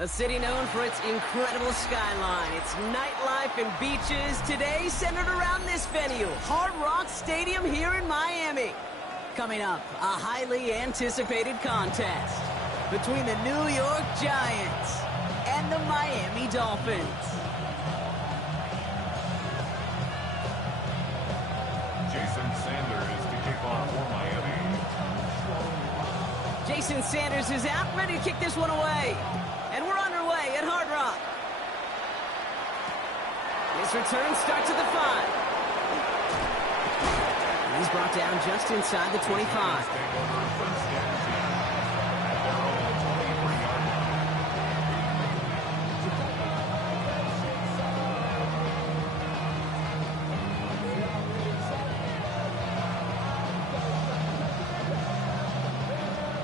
A city known for its incredible skyline, its nightlife and beaches, today centered around this venue, Hard Rock Stadium here in Miami. Coming up, a highly anticipated contest between the New York Giants and the Miami Dolphins. Jason Sanders to kick off for Miami. Jason Sanders is out, ready to kick this one away. And we're underway at Hard Rock. This return starts at the 5. He's brought down just inside the 25.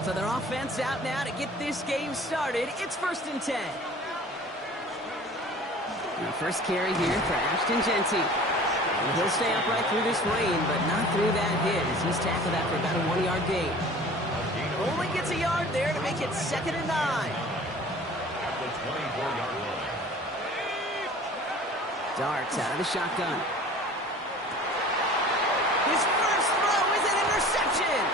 So their offense out now to get this game started. It's 1st and 10. And the first carry here for Ashton Jeanty. And he'll stay upright through this rain, but not through that hit as he's tackled after about a 1-yard gain. Only gets a yard there to make it 2nd and 9. At the 24-yard line. Darts out of the shotgun. His first throw is an interception.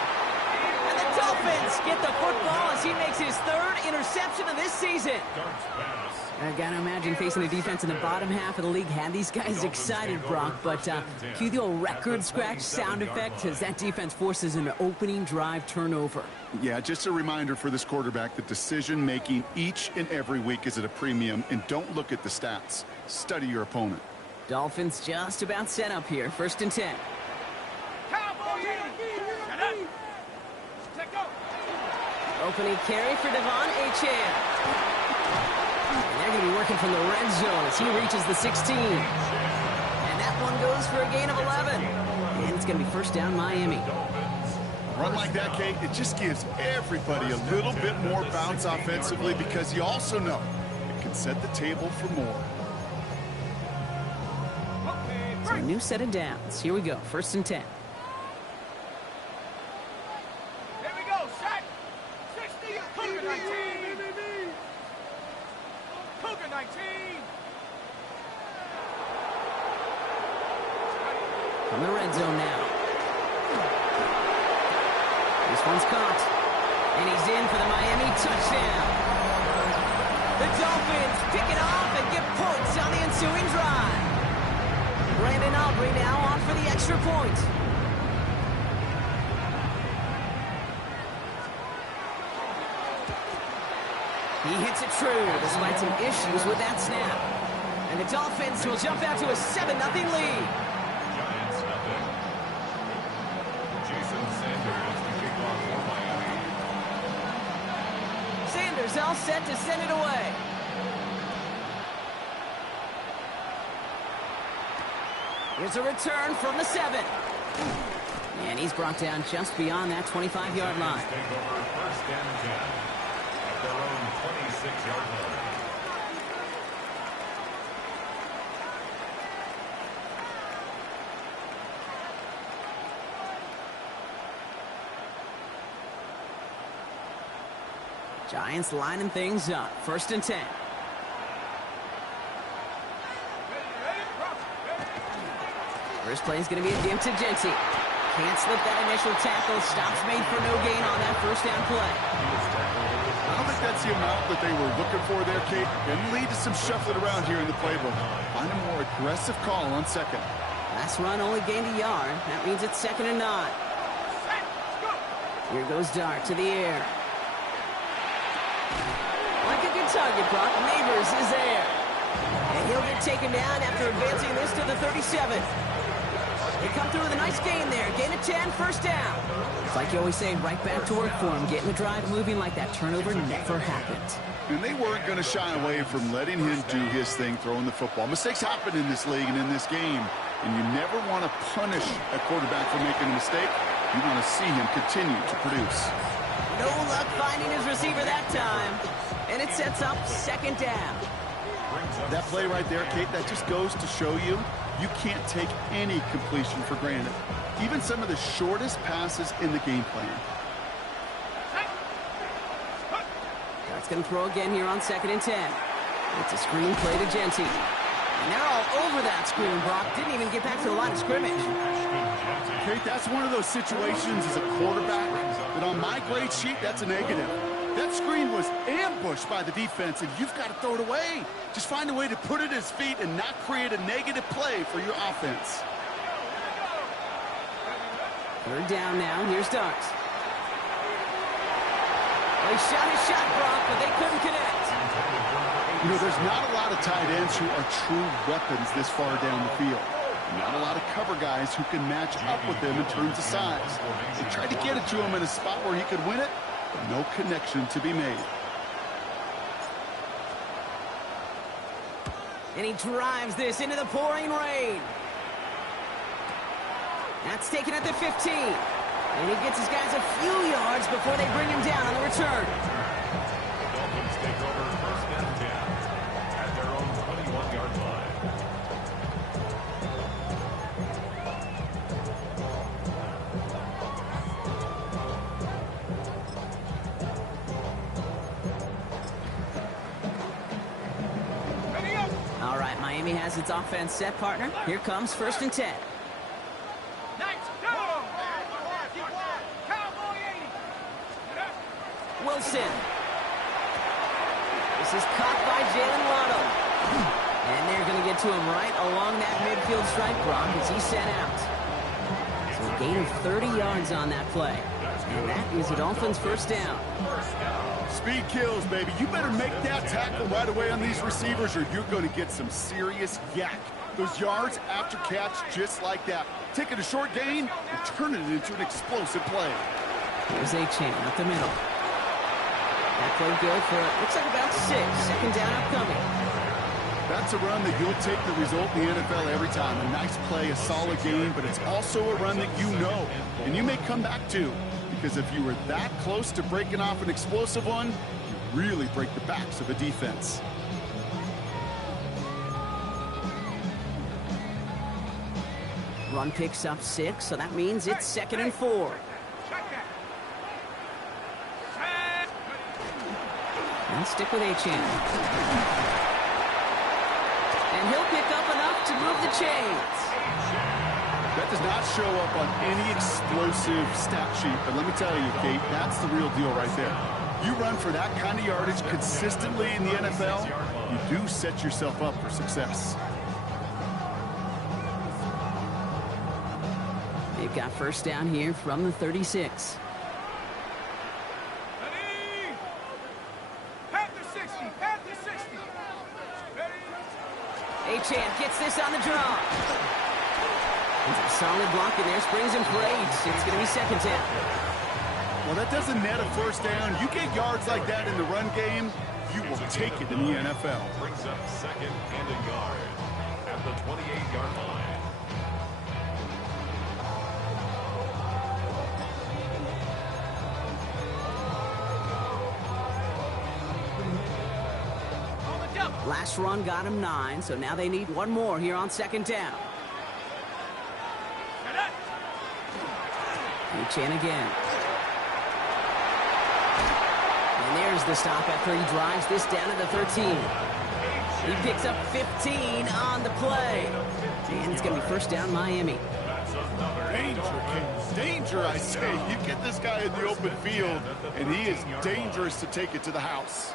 And the Dolphins get the football as he makes his 3rd interception of this season. Darts pass. I've got to imagine facing a defense in the bottom half of the league had these guys excited, Brock, but cue the old record scratch sound effect as that defense forces an opening drive turnover. Yeah, just a reminder for this quarterback that decision-making each and every week is at a premium, and don't look at the stats. Study your opponent. Dolphins just about set up here. 1st and 10. Opening carry for Devon Achane. And they're going to be working from the red zone as he reaches the 16. And that one goes for a gain of 11. And it's going to be 1st down Miami. A run like that, Kate, it just gives everybody a little bit more bounce offensively because you also know it can set the table for more. So a new set of downs. Here we go. 1st and 10. From the red zone now. This one's caught. And he's in for the Miami touchdown. The Dolphins pick it off and get points on the ensuing drive. Brandon Aubrey now on for the extra point. He hits it true despite some issues with that snap. And the Dolphins will jump out to a 7-0 lead. Giants nothing. Jason Sanders to kick off for Miami. Sanders all set to send it away. Here's a return from the 7. And he's brought down just beyond that 25-yard line. Take over 1st and 10 at their own 26-yard line. Giants lining things up. 1st and 10. First play is going to be a gift to Jeanty. Can't slip that initial tackle. Stops made for no gain on that 1st down play. I don't think that's the amount that they were looking for there, Kate. And lead to some shuffling around here in the playbook. Find a more aggressive call on 2nd. Last run only gained a yard. That means it's 2nd and 9. Here goes Dart to the air. Like a good target, Brock. Neighbors is there. And he'll get taken down after advancing this to the 37. They come through with a nice gain there. Gain of 10, 1st down. It's like you always say, right back to work for him. Getting the drive moving like that turnover never happened. And they weren't going to shy away from letting him do his thing throwing the football. Mistakes happen in this league and in this game. And you never want to punish a quarterback for making a mistake. You want to see him continue to produce. No luck finding his receiver that time. And it sets up 2nd down. That play right there, Kate, that just goes to show you can't take any completion for granted. Even some of the shortest passes in the game plan. going to throw again here on 2nd and 10. It's a screen play to Genty. And they're all over that screen, Brock. Didn't even get back to the line of scrimmage. Kate, that's one of those situations as a quarterback that on my grade sheet, that's a negative. That screen was ambushed by the defense, and you've got to throw it away. Just find a way to put it at his feet and not create a negative play for your offense. 3rd down now. Here's Darks. They shot his shot, Brock, but they couldn't connect. You know, there's not a lot of tight ends who are true weapons this far down the field. Not a lot of cover guys who can match up with them in terms of size. They tried to get it to him in a spot where he could win it, but no connection to be made. And he drives this into the pouring rain. That's taken at the 15. And he gets his guys a few yards before they bring him down on the return. The Dolphins take over 1st and 10 at their own 21-yard line. All right, Miami has its offense set, partner. Here comes 1st and 10. Wilson. This is caught by Jalen Waddle. And they're going to get to him right along that midfield stripe, Brock, as he's sent out. So a gain of 30 yards on that play. And that is a Dolphins 1st down. Speed kills, baby. You better make that tackle right away on these receivers or you're going to get some serious yak. Those yards after catch just like that. Take it a short gain and turn it into an explosive play. Here's Achane up the middle. That play good for, looks like about 6. 2nd down upcoming. That's a run that you'll take the result in the NFL every time. A nice play, a solid game, but it's also a run that you know and you may come back to. Because if you were that close to breaking off an explosive one, you really break the backs of a defense. Run picks up 6, so that means it's 2nd and 4. And stick with Achane. And he'll pick up enough to move the chains. That does not show up on any explosive stat sheet, but let me tell you, Kate, that's the real deal right there. You run for that kind of yardage consistently in the NFL, you do set yourself up for success. They've got 1st down here from the 36. Achane gets this on the draw. It's a solid block in there. Springs him for 8. It's going to be 2nd down. Well, that doesn't net a 1st down. You get yards like that in the run game, you will take it in the NFL. Brings up 2nd and a yard at the 28-yard line. Last run got him 9, so now they need one more here on 2nd down. Achane again. And there's the stop after he drives this down to the 13. He picks up 15 on the play. And it's going to be 1st down Miami. Danger, kids. Danger, I say. You get this guy in the open field, and he is dangerous to take it to the house.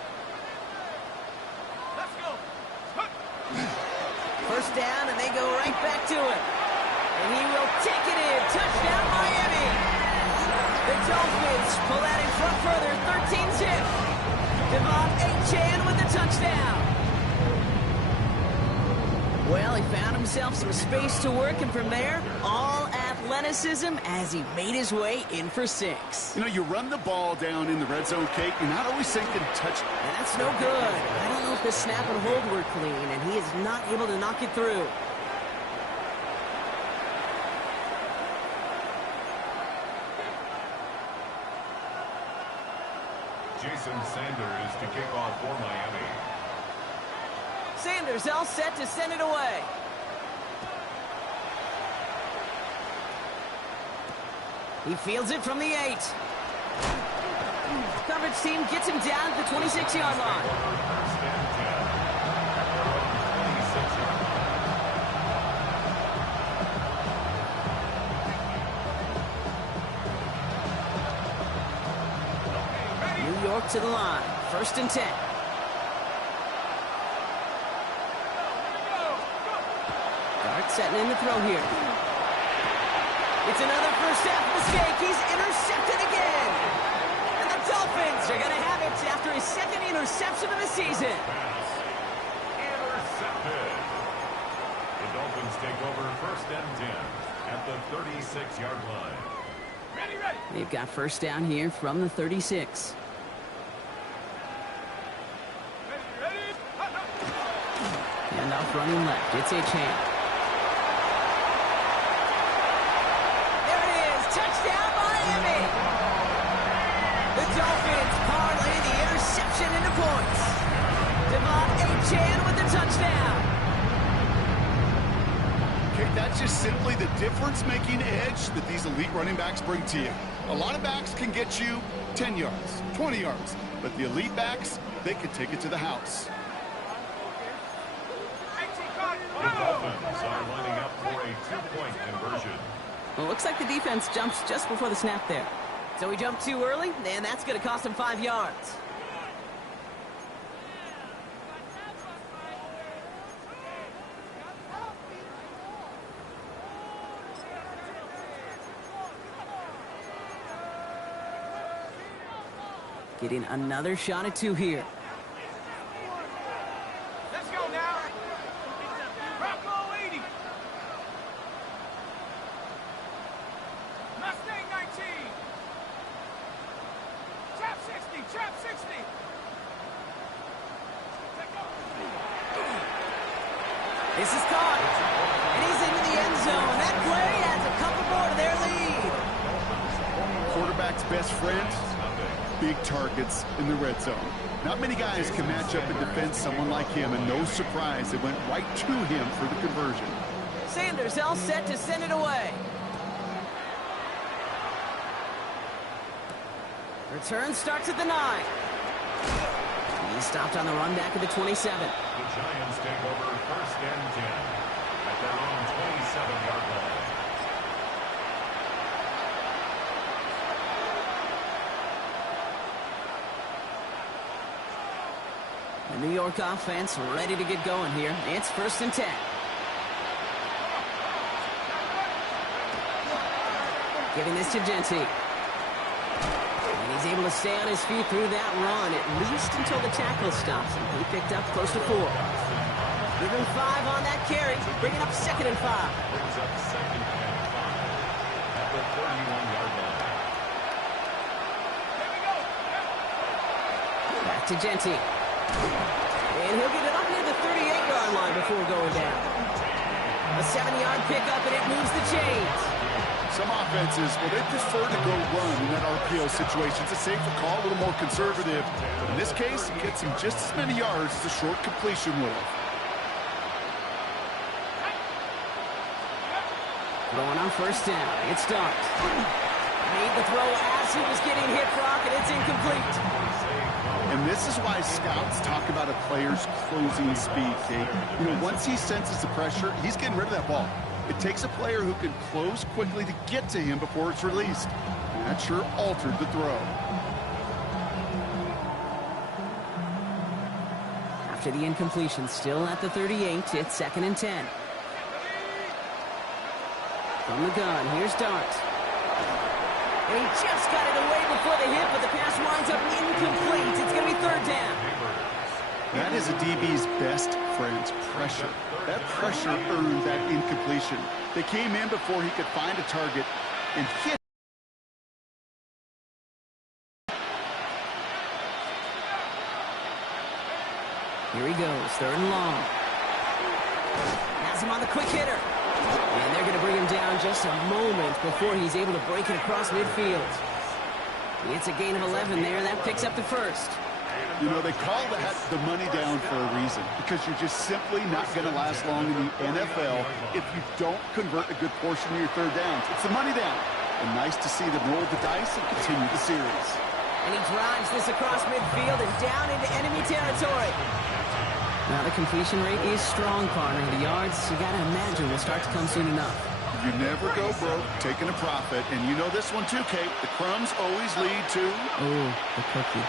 1st down, and they go right back to it. And he will take it in. Touchdown, Miami. The Dolphins pull out in front further, 13-zip. Devon Achane with the touchdown. Well, he found himself some space to work, and from there, all athleticism as he made his way in for 6. You know, you run the ball down in the red zone, Kate. You're not always thinking touchdown. And that's no good. I don't know if the snap and hold were clean, and he is not able to knock it through. Jason Sanders to kick off for Miami. Sanders all set to send it away. He fields it from the 8. Coverage team gets him down at the 26-yard line. First and 10 at their own 26-yard line. New York to the line. First and 10. Dart setting in the throw here. It's another first half mistake. He's intercepted again. And the Dolphins are going to have it after his second interception of the season. Pass intercepted. The Dolphins take over first and 10 at the 36-yard line. Ready. They've got first down here from the 36. Handoff running left. It's Achane. There it is. Touchdown, Miami. The Dolphins parlay the interception into points. Devon Achane with the touchdown. Okay, that's just simply the difference-making edge that these elite running backs bring to you. A lot of backs can get you 10 yards, 20 yards, but the elite backs, they can take it to the house. The Dolphins are lining up for a two-point conversion. Well, looks like the defense jumps just before the snap there. So he jumped too early, and that's going to cost him 5 yards. Getting another shot at 2 here. Let's go now. Rocco 80. Mustang 19. Trap 60. Trap 60. This is caught. And he's into the end zone. That play adds a couple more to their lead. Quarterback's best friend, big targets in the red zone. Not many guys can match up and defend someone like him, and no surprise, it went right to him for the conversion. Sanders all set to send it away. Return starts at the 9. He's stopped on the run back at the 27. The Giants take over first and 10 at their own 27-yard line. The New York offense ready to get going here. It's first and 10. Giving this to Genty. And he's able to stay on his feet through that run, at least until the tackle stops him. He picked up close to 4. Give him 5 on that carry, bringing up second and 5. Brings up second and 5 at the 31-yard line. Back to Genty. And he'll get it up near the 38-yard line before going down. A 7-yard pickup, and it moves the chains. Some offenses, well, they prefer to go run in that RPO situation. It's a safer call, a little more conservative. But in this case, he gets him just as many yards as a short completion would have. Throwing on first down. It starts. Made the throw as he was getting hit, Brock, and it's incomplete. And this is why scouts talk about a player's closing speed, Kate. You know, once he senses the pressure, he's getting rid of that ball. It takes a player who can close quickly to get to him before it's released. And that sure altered the throw. After the incompletion, still at the 38, it's second and 10. From the gun, here's Dart. And he just got it away before the hit, but the pass winds up incomplete. It's going to be third down. That is a DB's best friend, pressure. That pressure earned that incompletion. They came in before he could find a target and hit. Here he goes, third and long. Has him on the quick hitter. And they're going to bring him down just a moment before he's able to break it across midfield. It's a gain of 11 there. That picks up the first. You know, they call that the money down for a reason, because you're just simply not going to last long in the NFL if you don't convert a good portion of your third downs. It's the money down. And nice to see them roll the dice and continue the series. And he drives this across midfield and down into enemy territory. Now the completion rate is strong, partner. The yards, you got to imagine, will start to come soon enough. You never go broke taking a profit. And you know this one too, Kate. The crumbs always lead to... Oh, the cookie.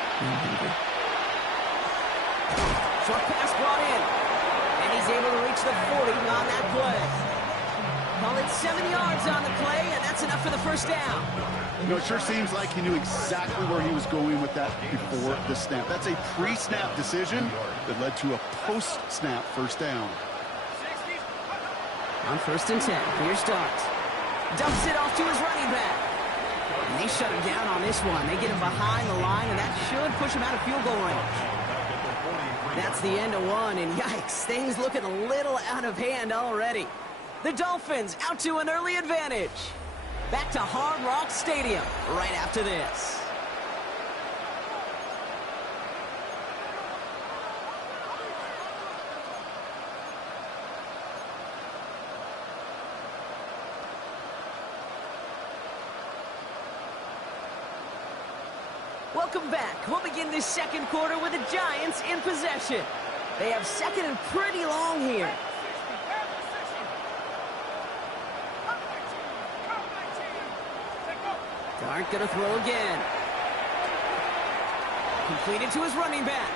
Short pass brought in. And he's able to reach the 40 on that play. Call it 7 yards on the play, and that's enough for the first down. You know, it sure seems like he knew exactly where he was going with that before the snap. That's a pre-snap decision that led to a post-snap first down. On 1st and 10, here's Dart. Dumps it off to his running back. And they shut him down on this one. They get him behind the line, and that should push him out of field goal range. That's the end of one, and yikes, things looking a little out of hand already. The Dolphins out to an early advantage. Back to Hard Rock Stadium right after this. Welcome back. We'll begin this second quarter with the Giants in possession. They have second and pretty long here. Dart gonna throw again. Completed to his running back.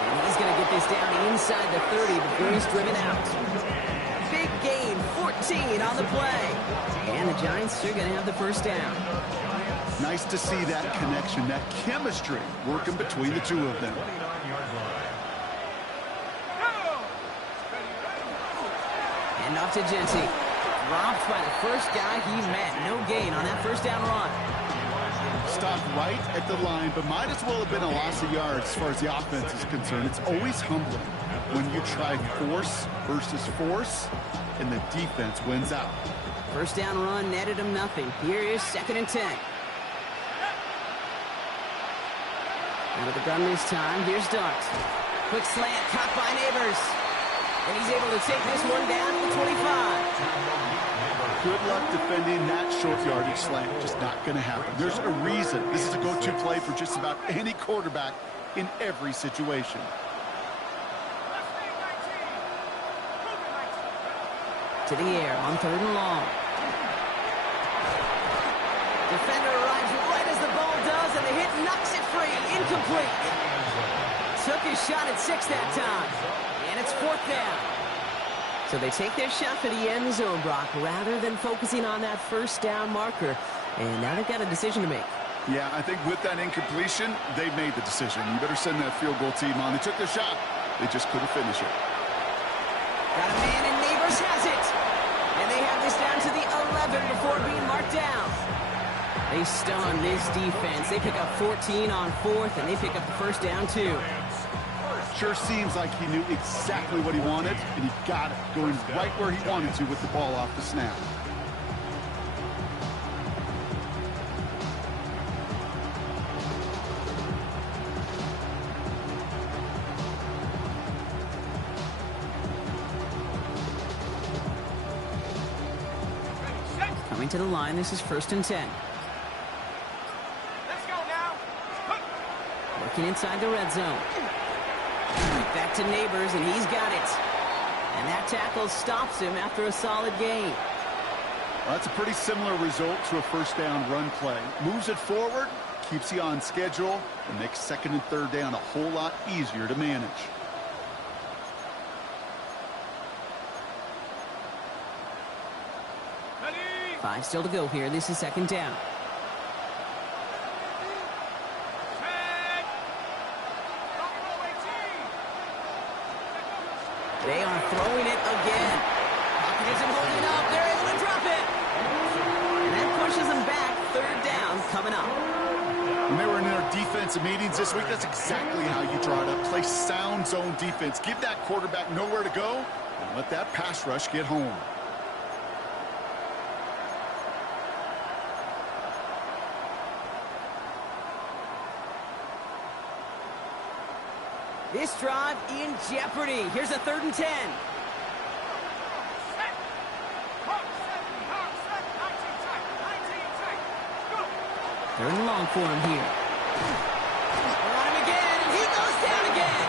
And he's gonna get this down inside the 30 before he's driven out. Big gain, 14 on the play. And the Giants are gonna have the first down. Nice to see that connection, that chemistry working between the two of them. And off to Genty. Dropped by the first guy he met. No gain on that first down run. Stopped right at the line, but might as well have been a loss of yards as far as the offense is concerned. It's always humbling when you try force versus force, and the defense wins out. First down run netted him nothing. Here is 2nd and 10. Out of the gun this time. Here's Dart. Quick slant, caught by Neighbors. And he's able to take this one down to the 25. Good luck defending that short yardage slant. Just not going to happen. There's a reason. This is a go-to play for just about any quarterback in every situation. To the air on 3rd and long. Defender arrives right as the ball does, and the hit knocks it free. Incomplete. Took his shot at 6 that time. And it's 4th down. So they take their shot for the end zone, Brock, rather than focusing on that first down marker. And now they've got a decision to make. Yeah, I think with that incompletion, they made the decision. You better send that field goal team on. They took their shot. They just couldn't finish it. Got a man, and Neighbors has it. And they have this down to the 11 before being marked down. They stun this defense. They pick up 14 on 4th, and they pick up the first down, too. Sure seems like he knew exactly what he wanted, and he got it, going right where he wanted to with the ball off the snap. Coming to the line, this is 1st and 10. Let's go now. Working inside the red zone. Back to Neighbors, and he's got it. And that tackle stops him after a solid gain. Well, that's a pretty similar result to a first down run play. Moves it forward, keeps you on schedule, and makes 2nd and 3rd down a whole lot easier to manage. Ready? 5 still to go here. This is 2nd down. Set. They are throwing it again. Pocket isn't holding up. They're able to drop it. And that pushes them back. 3rd down coming up. When they were in their defensive meetings this week, that's exactly how you draw it up. Play sound zone defense. Give that quarterback nowhere to go, and let that pass rush get home. This drive in jeopardy. Here's a 3rd and 10. Set. Hawk set. Hawk set. 19 tight. 19 tight. Go. Third and long for him here. They're on him again, and he goes down again.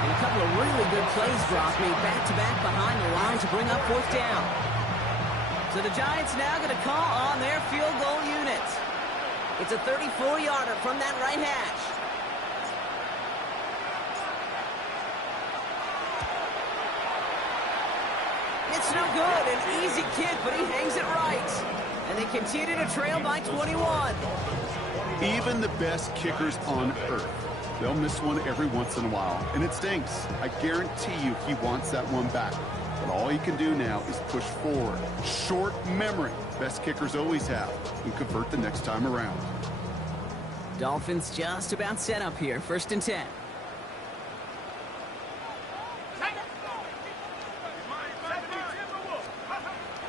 And a couple of really good plays, Brock, made back-to-back behind the line to bring up fourth down. So the Giants now going to call on their field goal unit. It's a 34-yarder from that right hash. It's no good. An easy kick, but he hangs it right. And they continue to trail by 21. Even the best kickers on earth, they'll miss one every once in a while, and it stinks. I guarantee you he wants that one back. But all he can do now is push forward. Short memory. Best kickers always have. And convert the next time around. Dolphins just about set up here. 1st and 10.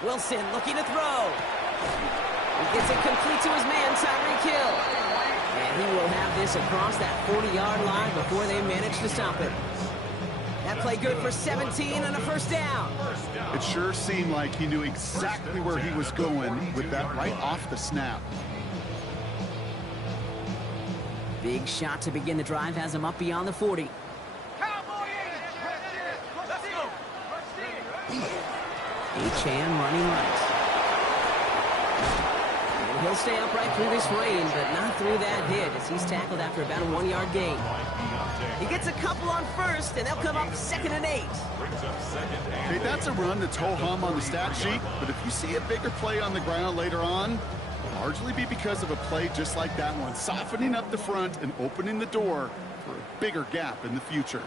Wilson looking to throw. He gets it complete to his man, Tyreek Hill. And he will have this across that 40-yard line before they manage to stop it. That play good for 17 and a first down. It sure seemed like he knew exactly where he was going with that right off the snap. Big shot to begin the drive has him up beyond the 40. Achane running right. And he'll stay upright through this rain, but not through that hit as he's tackled after about a 1-yard gain. He gets a couple on first, and they'll come up 2nd and 8. Hey, that's a run that's ho-hum on the stat sheet, but if you see a bigger play on the ground later on, it'll largely be because of a play just like that one, softening up the front and opening the door for a bigger gap in the future.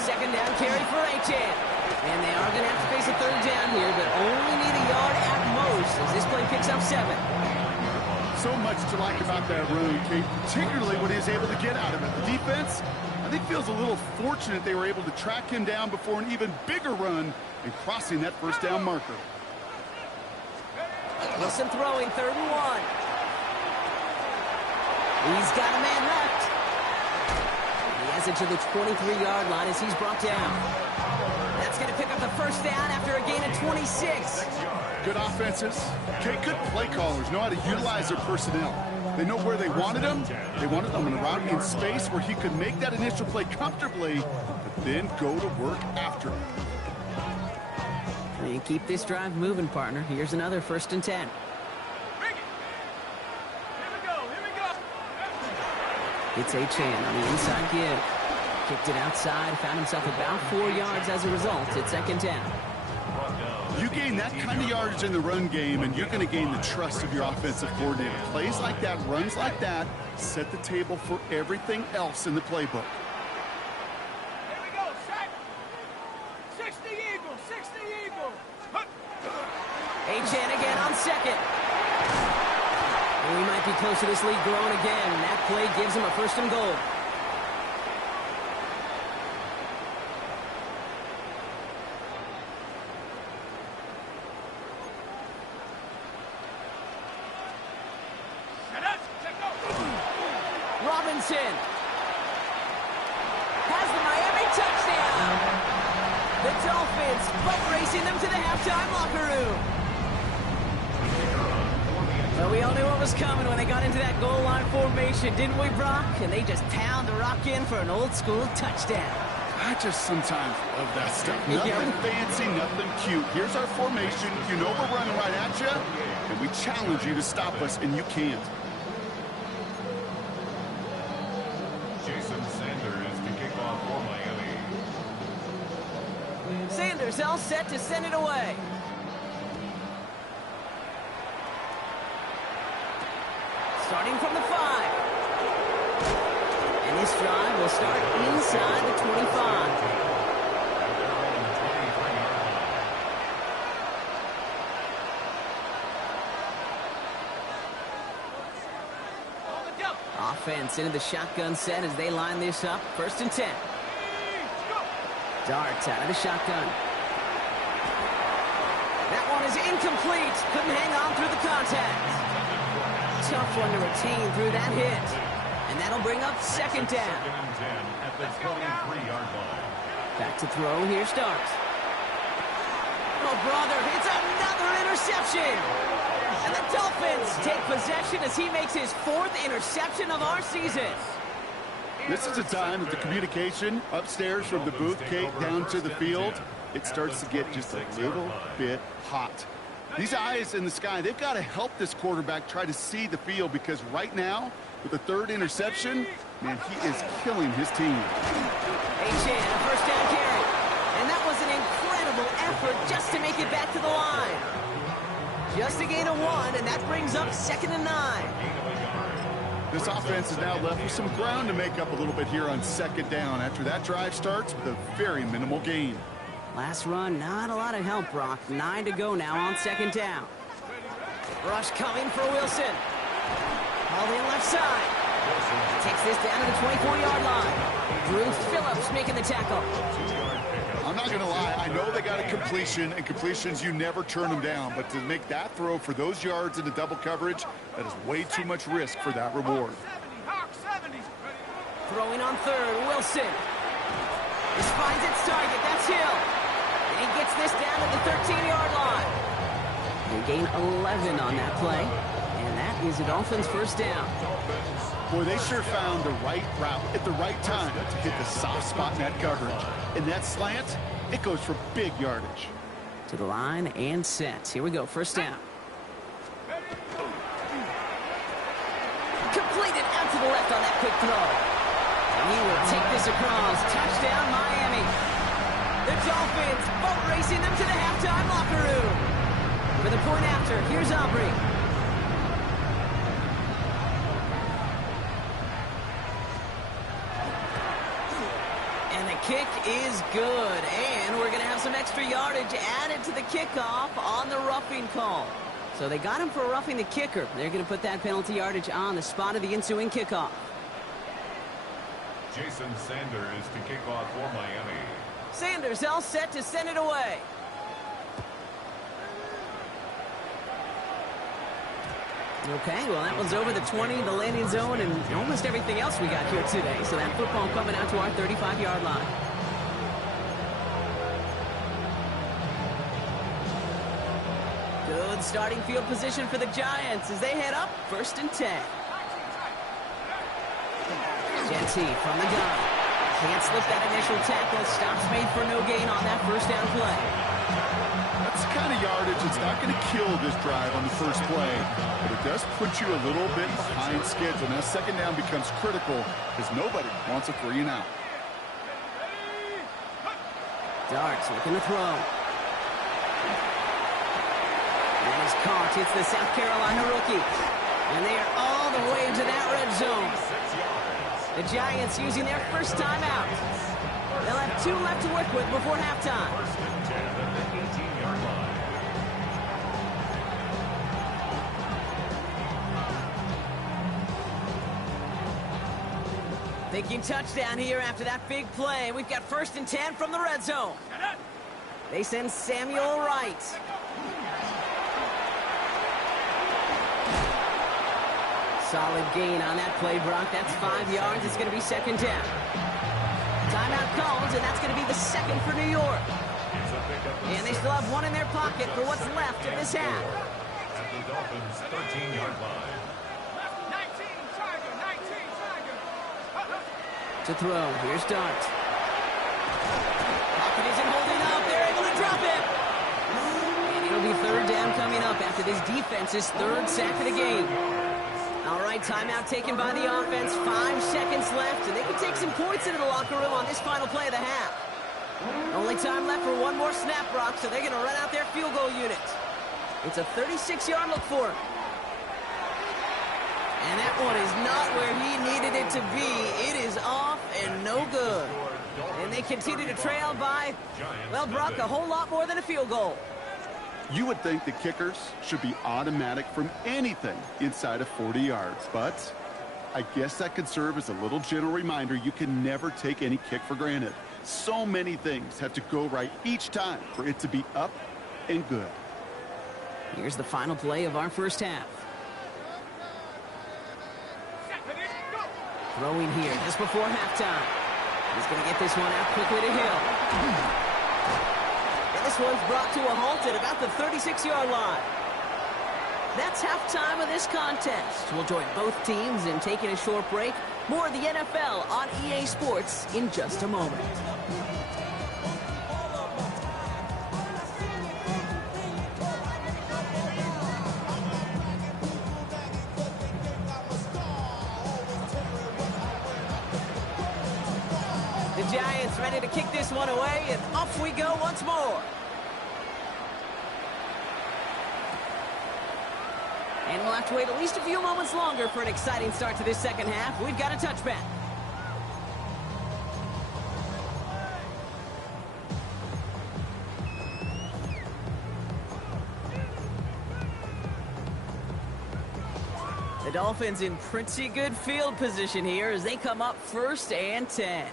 2nd down carry for Achane. And they are going to have to face a 3rd down here, but only need a yard at most as this play picks up 7. So much to like about that run, Kate, particularly what he was able to get out of it. The defense, I think, feels a little fortunate they were able to track him down before an even bigger run and crossing that 1st down marker. Wilson throwing 3rd and 1. He's got a man left. He has it to the 23-yard line as he's brought down. That's going to pick up the 1st down after a gain of 26. Good offenses. Okay, good play callers know how to utilize their personnel. They know where they wanted him. They wanted him in a route in space where he could make that initial play comfortably, but then go to work after it. And keep this drive moving, partner. Here's another 1st and 10. It's Achane on the inside give. Kicked it outside, found himself about 4 yards as a result. It's 2nd down. You gain that kind of yardage in the run game, and you're going to gain the trust of your offensive coordinator. Plays like that, runs like that, set the table for everything else in the playbook. Here we go, set. 60 Eagle, 60 Eagle. Achane again on 2nd. And we might be close to this lead growing again. That play gives him a 1st and goal. Robinson has the Miami touchdown. The Dolphins boat racing them to the halftime locker room. Well, we all knew what was coming when they got into that goal line formation, didn't we, Brock? And they just pound the rock in for an old school touchdown. I just sometimes love that stuff. Nothing fancy, nothing cute. Here's our formation. You know we're running right at you, and we challenge you to stop us, and you can't. Jason Sanders to kick off for Miami. Sanders all set to send it away. Starting from the 5. And this drive will start inside the 25. Offense into the shotgun set as they line this up. 1st and 10. Darts out of the shotgun. That one is incomplete. Couldn't hang on through the contact. Tough one to retain through that hit. And that'll bring up 2nd down. 2nd and 10 at the 23-yard line. Back to throw. Here Starks. Oh, brother, it's another interception. And the Dolphins take possession as he makes his 4th interception of our season. This is a time that the communication upstairs from the booth, Kate, down to the field, it starts to get just a little bit hot. These eyes in the sky, they've got to help this quarterback try to see the field, because right now, with the 3rd interception, man, he is killing his team. Achane, a first down carry. And that was an incredible effort just to make it back to the line. Just a gain of 1, and that brings up 2nd and 9. This offense is now left with some ground to make up a little bit here on 2nd down after that drive starts with a very minimal gain. Last run, not a lot of help, Brock. 9 to go now on 2nd down. Rush coming for Wilson. All in left side. Takes this down to the 24-yard line. Bruce Phillips making the tackle. I'm not going to lie, I know they got a completion, and completions, you never turn them down. But to make that throw for those yards into double coverage, that is way too much risk for that reward. Throwing on 3rd, Wilson. This finds its target, that's Hill. And he gets this down to the 13-yard line. They gain 11 on that play. And that is a Dolphins' first down. Boy, they sure found the right route at the right time to hit the soft spot in that coverage. And that slant, it goes for big yardage. To the line and set. Here we go, first down. Completed out to the left on that quick throw. And he will take this across. Touchdown, Miami. The Dolphins boat racing them to the halftime locker room. For the point after, here's Aubrey. Kick is good, and we're going to have some extra yardage added to the kickoff on the roughing call. So they got him for roughing the kicker. They're going to put that penalty yardage on the spot of the ensuing kickoff. Jason Sanders to kick off for Miami. Sanders all set to send it away. Okay, well, that one's over the 20, the landing zone, and almost everything else we got here today. So that football coming out to our 35-yard line. Good starting field position for the Giants as they head up 1st and 10. Jeanty from the gun. Can't slip that initial tackle. Stops made for no gain on that first down play. That's the kind of yardage that's not going to kill this drive on the first play, but it does put you a little bit behind schedule. Now 2nd down becomes critical because nobody wants a 3 and out. Darts looking to throw. And he's caught. It's the South Carolina rookie. And they are all the way into that red zone. The Giants using their first timeout. They'll have 2 left to work with before halftime. Thinking touchdown here after that big play. We've got 1st and 10 from the red zone. They send Samuel Wright. Solid gain on that play, Brock. That's 5 yards. It's going to be 2nd down. Timeout called, and that's going to be the 2nd for New York. And they still have 1 in their pocket for what's left of this half. At the Dolphins' 13-yard line. To throw. Here's Dart. Pocket isn't holding up. They're able to drop it. And it'll be 3rd down coming up after this defense's 3rd sack of the game. All right, timeout taken by the offense. 5 seconds left, and they can take some points into the locker room on this final play of the half. Only time left for 1 more snap, Brock, so they're going to run out their field goal unit. It's a 36-yard look for him. And that one is not where he needed it to be. It is off and no good. And they continue to trail by, well, Brock, a whole lot more than a field goal. You would think the kickers should be automatic from anything inside of 40 yards, but I guess that could serve as a little gentle reminder you can never take any kick for granted. So many things have to go right each time for it to be up and good. Here's the final play of our first half. Throwing here just before halftime. He's going to get this one out quickly to Hill. And this one's brought to a halt at about the 36-yard line. That's halftime of this contest. We'll join both teams in taking a short break. More of the NFL on EA Sports in just a moment. The Giants ready to kick this one away, and off we go once more. And we'll have to wait at least a few moments longer for an exciting start to this second half. We've got a touchback. The Dolphins in pretty good field position here as they come up 1st and 10.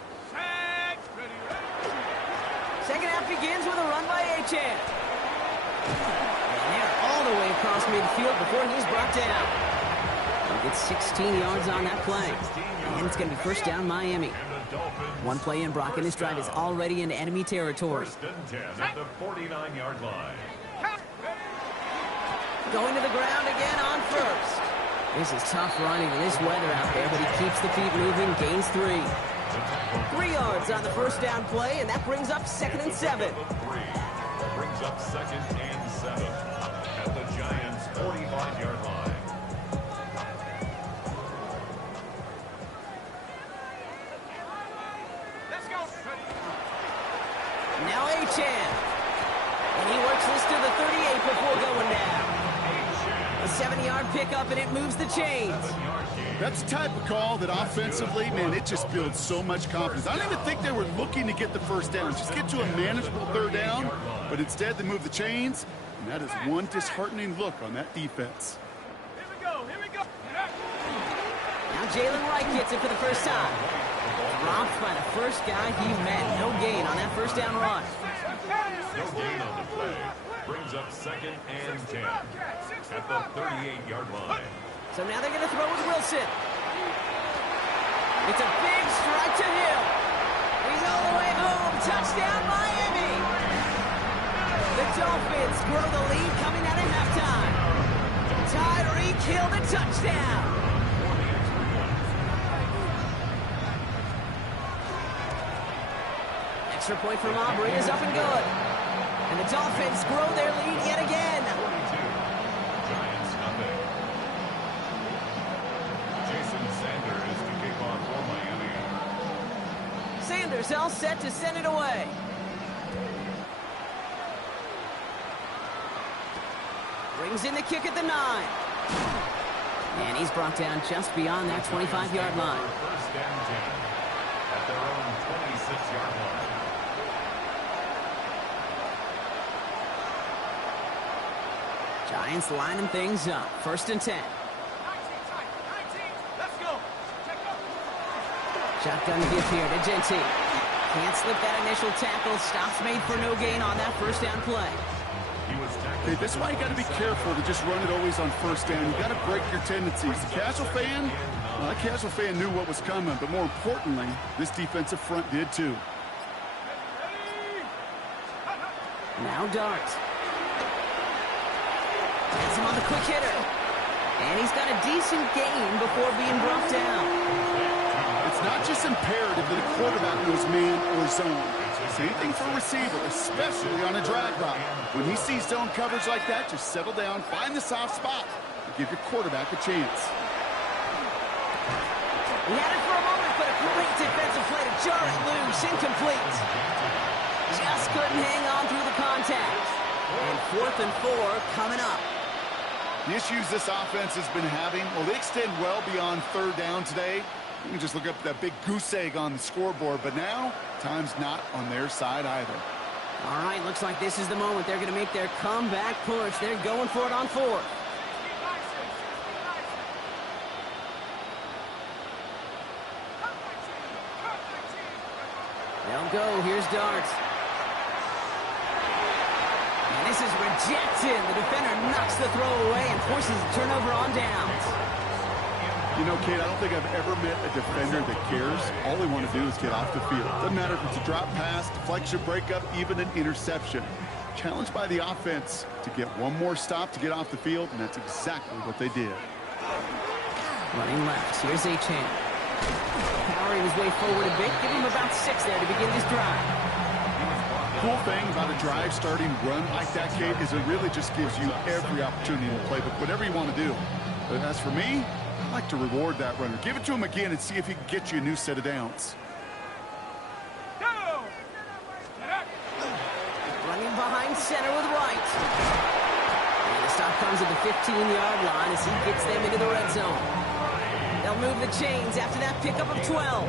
Second half begins with a run by Achane. And they're all the way across midfield before he's brought down. He gets 16 yards on that play. And it's going to be 1st down Miami. One play in, Brock, and this drive is already into enemy territory. 1st and 10 at the 49-yard line. Going to the ground again on 1st. This is tough running in this weather out there, but he keeps the feet moving, gains 3. 3 yards on the 1st down play, and that brings up 2nd and 7. Brings up 2nd and 7 at the Giants' 45-yard line. Let's go. Now Achane. And he works this to the 38 before going down. A 7-yard pickup, and it moves the chains. That's the type of call that offensively, man, it just builds so much confidence. I don't even think they were looking to get the 1st down, just get to a manageable 3rd down, but instead they move the chains, and that is one disheartening look on that defense. Here we go. Here we go. Now Jalen Wright gets it for the first time. Dropped by the first guy he met. No gain on that 1st down run. No gain on the play. Brings up 2nd and 10 at the 38-yard line. So now they're going to throw with Wilson. It's a big strike to Hill. He's all the way home. Touchdown, Miami. The Dolphins grow the lead coming out of halftime. Tyreek Hill, the touchdown. Extra point from Aubrey is up and good. And the Dolphins grow their lead yet again. 42. Giants nothing. Jason Sanders to kick off for Miami. Sanders all set to send it away. Brings in the kick at the 9. And he's brought down just beyond that 25-yard line. 1st and 10 at their own 26-yard line. Giants lining things up. 1st and 10. 19, let's go. Shotgun give here to Genty. Can't slip that initial tackle. Stops made for no gain on that 1st down play. Okay, this is why you got to be careful to just run it always on 1st down. You got to break your tendencies. The casual fan, well, that casual fan knew what was coming, but more importantly, this defensive front did too. Now Dart. Has him on the quick hitter. And he's got a decent gain before being brought down. It's not just imperative that a quarterback knows man or zone. Same thing for a receiver, especially on a drag route. When he sees zone coverage like that, just settle down, find the soft spot, and give your quarterback a chance. He had it for a moment, but a great defensive play to jar it loose, incomplete. Just couldn't hang on through the contact. And 4th and 4 coming up. The issues this offense has been having, well, they extend well beyond 3rd down today. You can just look up that big goose egg on the scoreboard, but now time's not on their side either. All right, looks like this is the moment they're going to make their comeback push. They're going for it on 4th. They'll go. Here's Dart. And this is rejected. The defender knocks the throw away and forces a turnover on downs. You know, Kate, I don't think I've ever met a defender that cares. All they want to do is get off the field. Doesn't matter if it's a drop pass, deflection, breakup, even an interception. challenged by the offense to get one more stop to get off the field, and that's exactly what they did. Running left. Here's Achane. Powering his way forward a bit. Give him about 6 there to begin this drive. Cool thing about a drive starting run like that, Kate, is it really just gives you every opportunity to play whatever you want to do. But as for me, I like to reward that runner. Give it to him again and see if he can get you a new set of downs. Running behind center with Wright. And the stop comes at the 15-yard line as he gets them into the red zone. They'll move the chains after that pickup of 12.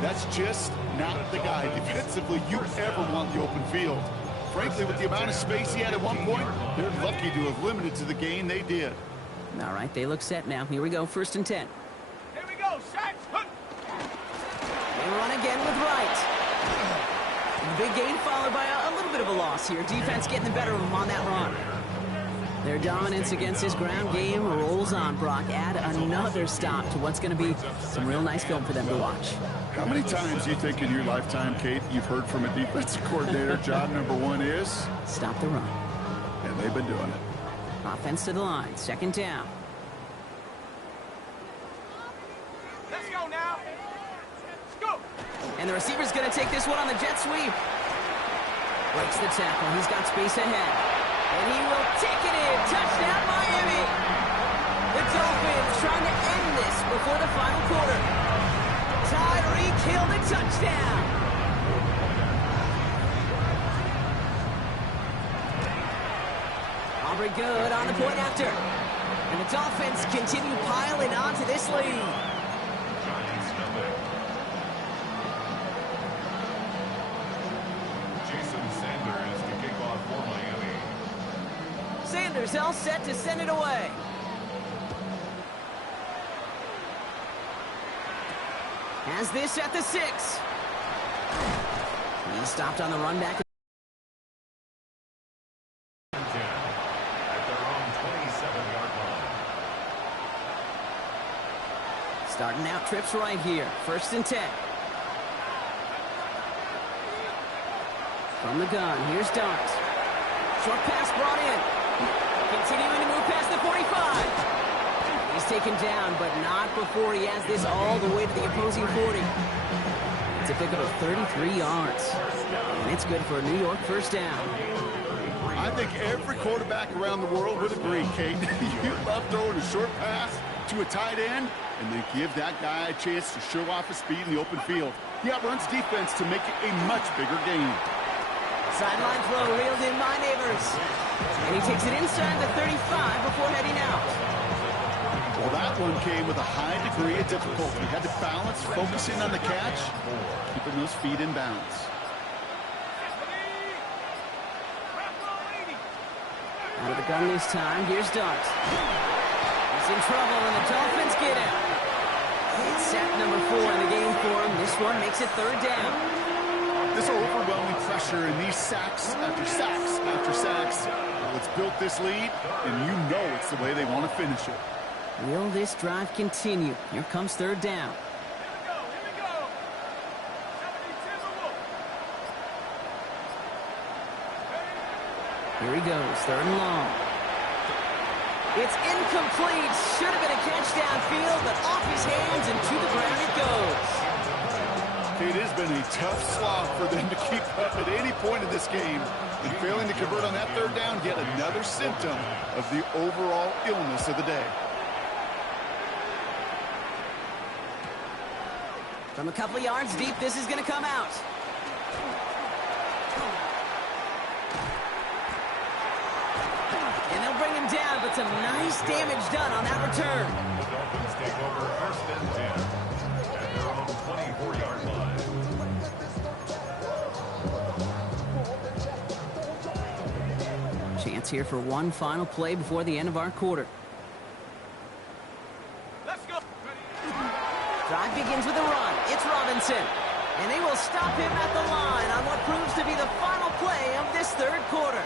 That's just not the guy defensively you ever want the open field. Frankly, with the amount of space he had at one point, they're lucky to have limited to the gain they did. All right, they look set now. Here we go, 1st and 10. Here we go, Shaq. They run again with Wright. Big gain followed by a little bit of a loss here. Defense getting the better of them on that run. Their dominance against his ground game rolls on, Brock. Add another stop to what's going to be some real nice film for them to watch. How many times do you think in your lifetime, Kate, you've heard from a defensive coordinator, job number 1 is? Stop the run. And they've been doing it. Offense to the line, 2nd down. Let's go now. Let's go. And the receiver's going to take this one on the jet sweep. Breaks the tackle. He's got space ahead. And he will take it in. Touchdown, Miami. The Dolphins trying to end this before the final quarter. Tyreek Hill the touchdown. Aubrey good on the point after. And the Dolphins continue piling on to this lead. Jason Sanders to kick off for Miami. Sanders all set to send it away. Has this at the 6. He stopped on the run back. At their own 27-yard line. Starting out trips right here. 1st and 10. From the gun, here's Dart. Short pass brought in. Continuing to move past the 45. He's taken down, but not before he has this all the way to the opposing 40. It's a pickup of 33 yards. And it's good for a New York 1st down. I think every quarterback around the world would agree, Kate. You love throwing a short pass to a tight end and then give that guy a chance to show off his speed in the open field. He outruns defense to make it a much bigger game. Sideline throw reeled in by Neighbors. And he takes it inside the 35 before heading out. Well, that one came with a high degree of difficulty. Had to balance, focusing on the catch, keeping those feet in bounds. Out of the gun this time, here's Dart. He's in trouble, and the Dolphins get him. It's sack number 4 in the game for him. This one makes it 3rd down. This overwhelming pressure and these sacks after sacks after sacks, well, it's built this lead, and you know it's the way they want to finish it. Will this drive continue? Here comes 3rd down. Here we go. 70-10 Here he goes, 3rd and long. It's incomplete. Should have been a catch downfield, but off his hands and to the ground it goes. It has been a tough slog for them to keep up at any point in this game. And failing to convert on that 3rd down, yet another symptom of the overall illness of the day. From a couple of yards deep, this is going to come out. And they'll bring him down, but some nice damage done on that return. The Dolphins take over 1st and 10 at their own 24-yard line. Chance here for one final play before the end of our quarter. Let's go. Drive begins with a run. It's Robinson. And they will stop him at the line on what proves to be the final play of this 3rd quarter.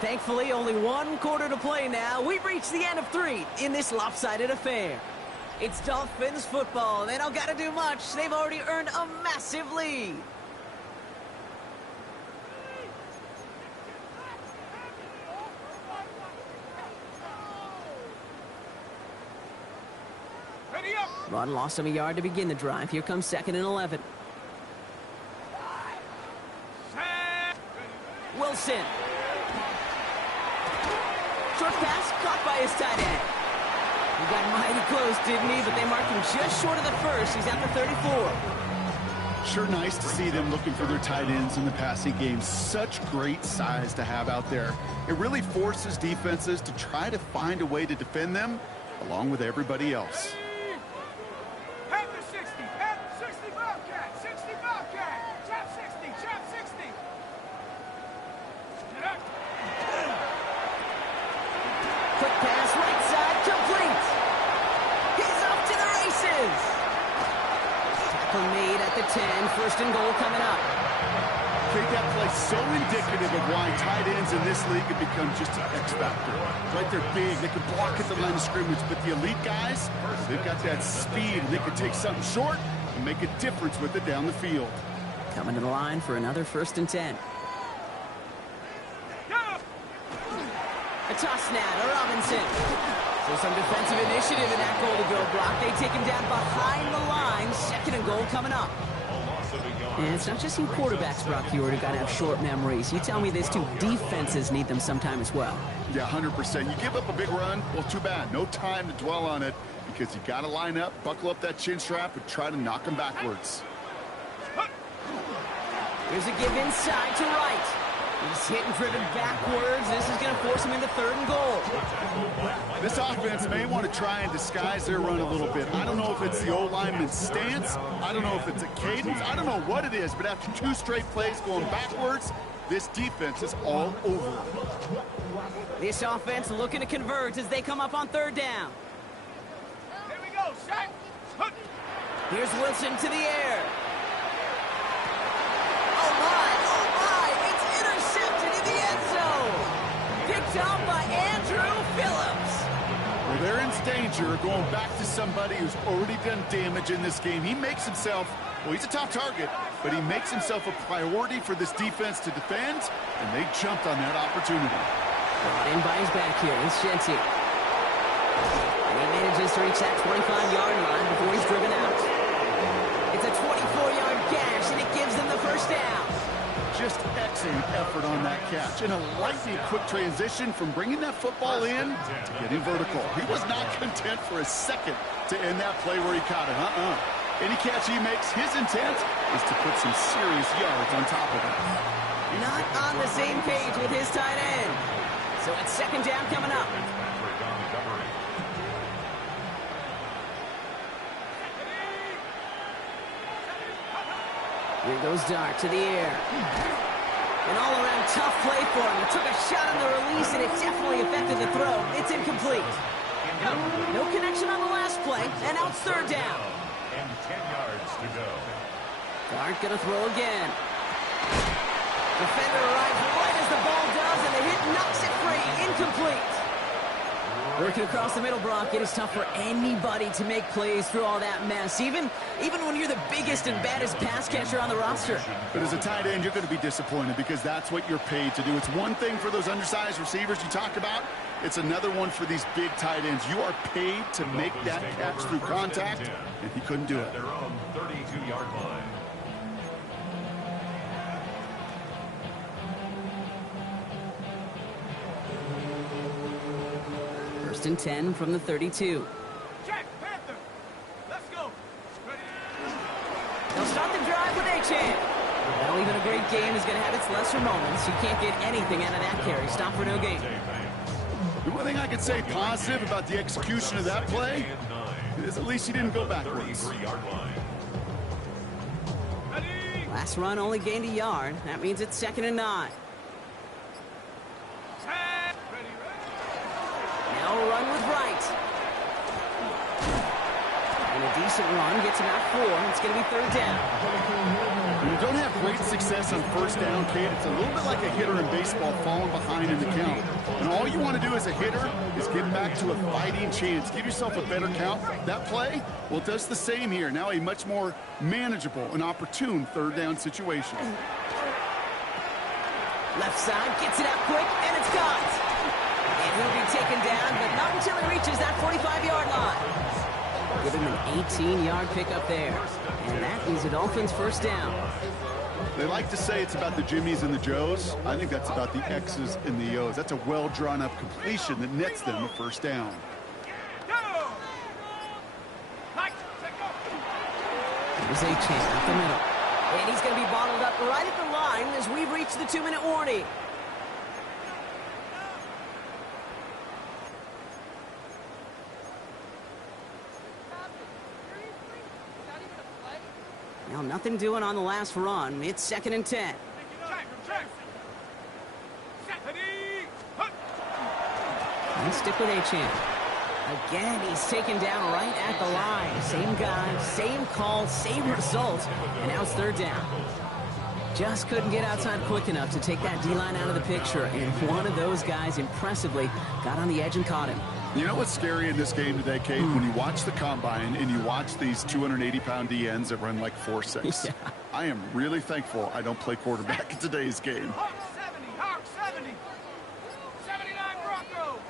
Thankfully, only 1 quarter to play now. We've reached the end of 3 in this lopsided affair. It's Dolphins football. They don't got to do much. They've already earned a massive lead. Rod lost him a yard to begin the drive. Here comes 2nd and 11. Wilson. Short pass caught by his tight end. He got mighty close, didn't he? But they marked him just short of the first. He's at the 34. Sure nice to see them looking for their tight ends in the passing game. Such great size to have out there. It really forces defenses to try to find a way to defend them along with everybody else. Panther 60, Panther 60 Bobcat, 60 Bobcat, chop 60, chop 60. Get up. Quick pass, right side, complete. He's off to the races. Tackle made at the 10, 1st and goal coming up. Kate, that play so indicative of why tight ends in this league have become just an X factor. Right, they're big, they can block at the line of scrimmage, but the elite guys, they've got that speed, and they can take something short and make a difference with it down the field. Coming to the line for another 1st and 10. A toss now to Robinson. So some defensive initiative in that goal to go block. They take him down behind the line. 2nd and goal coming up. And it's not just you quarterbacks, Brock Huard, who got to have short memories. You tell me this too, defenses need them sometime as well. Yeah, 100%. You give up a big run, well, too bad. No time to dwell on it because you got to line up, buckle up that chin strap, and try to knock them backwards. Here's a give inside to right. He's hit and driven backwards. This is going to force him into 3rd and goal. This offense may want to try and disguise their run a little bit. I don't know if it's the O-lineman's stance. I don't know if it's a cadence. I don't know what it is, but after 2 straight plays going backwards, this defense is all over. This offense looking to convert as they come up on 3rd down. Here we go, Shaq. Here's Wilson to the air. Oh my, it's intercepted in the end zone. Picked up by Andrew Phillips. Well, they're in danger going back to somebody who's already done damage in this game. He makes himself, well, he's a top target, but he makes himself a priority for this defense to defend, and they jumped on that opportunity. Brought in by his back here, it's Shenty. And he manages to reach that 25-yard line before he's driven out. It's a 24-yard gash, and it gives them the 1st down. Just excellent effort on that catch. And a lightning quick transition from bringing that football in to getting vertical. He was not content for a second to end that play where he caught it. Any catch he makes, his intent is to put some serious yards on top of it. Not on the same page with his tight end. So it's 2nd down coming up. Here goes Dart to the air. An all-around tough play for him. He took a shot on the release, and it definitely affected the throw. It's incomplete. No connection on the last play, and now it's 3rd down. And 10 yards to go. Dart gonna throw again. Defender arrives right as the ball does, and the hit knocks it free. Incomplete. Working across the middle, Brock, it is tough for anybody to make plays through all that mess, even when you're the biggest and baddest pass catcher on the roster. But as a tight end, you're going to be disappointed because that's what you're paid to do. It's one thing for those undersized receivers you talk about. It's another one for these big tight ends. You are paid to make that catch through contact, and he couldn't do it. Their own 32-yard line. First and 10 from the 32. Jack Panther. Let's go. Ready? They'll start the drive with Achane. Well, even a great game is going to have its lesser moments. You can't get anything out of that carry. Stop for no gain. The one thing I could say positive about the execution of that play is at least he didn't go backwards. Ready? Last run only gained a yard. That means it's 2nd and 9. Set. Ready, ready. Now a run with Wright. And a decent run gets him out 4. It's going to be 3rd down. When you don't have great success on 1st down, Kate, it's a little bit like a hitter in baseball falling behind in the count. And all you want to do as a hitter is get back to a fighting chance. Give yourself a better count. That play, well, it does the same here. Now a much more manageable and opportune 3rd down situation. Left side, gets it out quick, and it's caught. And he'll be taken down, but not until he reaches that 45-yard line. Give him an 18-yard pickup there. And that is a Dolphins first down. They like to say it's about the Jimmies and the Joes. I think that's about the X's and the O's. That's a well-drawn-up completion that nets them a first down. Here's Achane up the middle. And he's going to be bottled up right at the line as we've reached the 2-minute warning. Now, nothing doing on the last run. It's 2nd and 10. And stick with Achane. Again, he's taken down right at the line. Same guy, same call, same result. And now it's 3rd down. Just couldn't get outside quick enough to take that D-line out of the picture. And one of those guys impressively got on the edge and caught him. You know what's scary in this game today, Kate? When you watch the combine and you watch these 280-pound DNs that run like 4.6. Yeah. I am really thankful I don't play quarterback in today's game. Hawk 70, Hawk 70. 79 Bronco.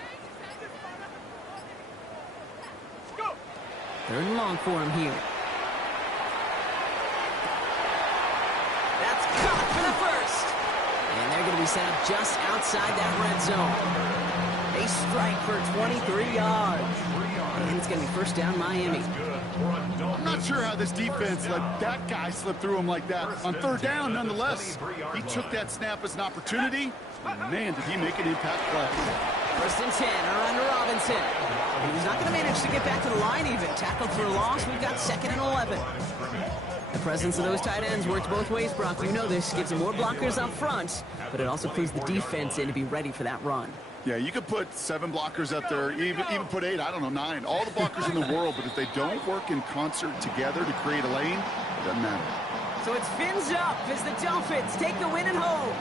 Go. 3rd and long for him here. That's caught for the first. And they're going to be set up just outside that red zone. They strike for 23 yards. And it's going to be first down Miami. I'm not sure how this defense let that guy slip through him like that. On 3rd down, nonetheless, he took that snap as an opportunity. And man, did he make an impact play. 1st and 10 around to Robinson. And he's not going to manage to get back to the line even. Tackled for a loss. We've got 2nd and 11. The presence of those tight ends works both ways, Brock. You know this. Gives them more blockers up front, but it also clues the defense in to be ready for that run. Yeah, you could put 7 blockers up there, even put 8, I don't know, 9. All the blockers in the world, but if they don't work in concert together to create a lane, it doesn't matter. So it's fins up as the Dolphins take the win at home.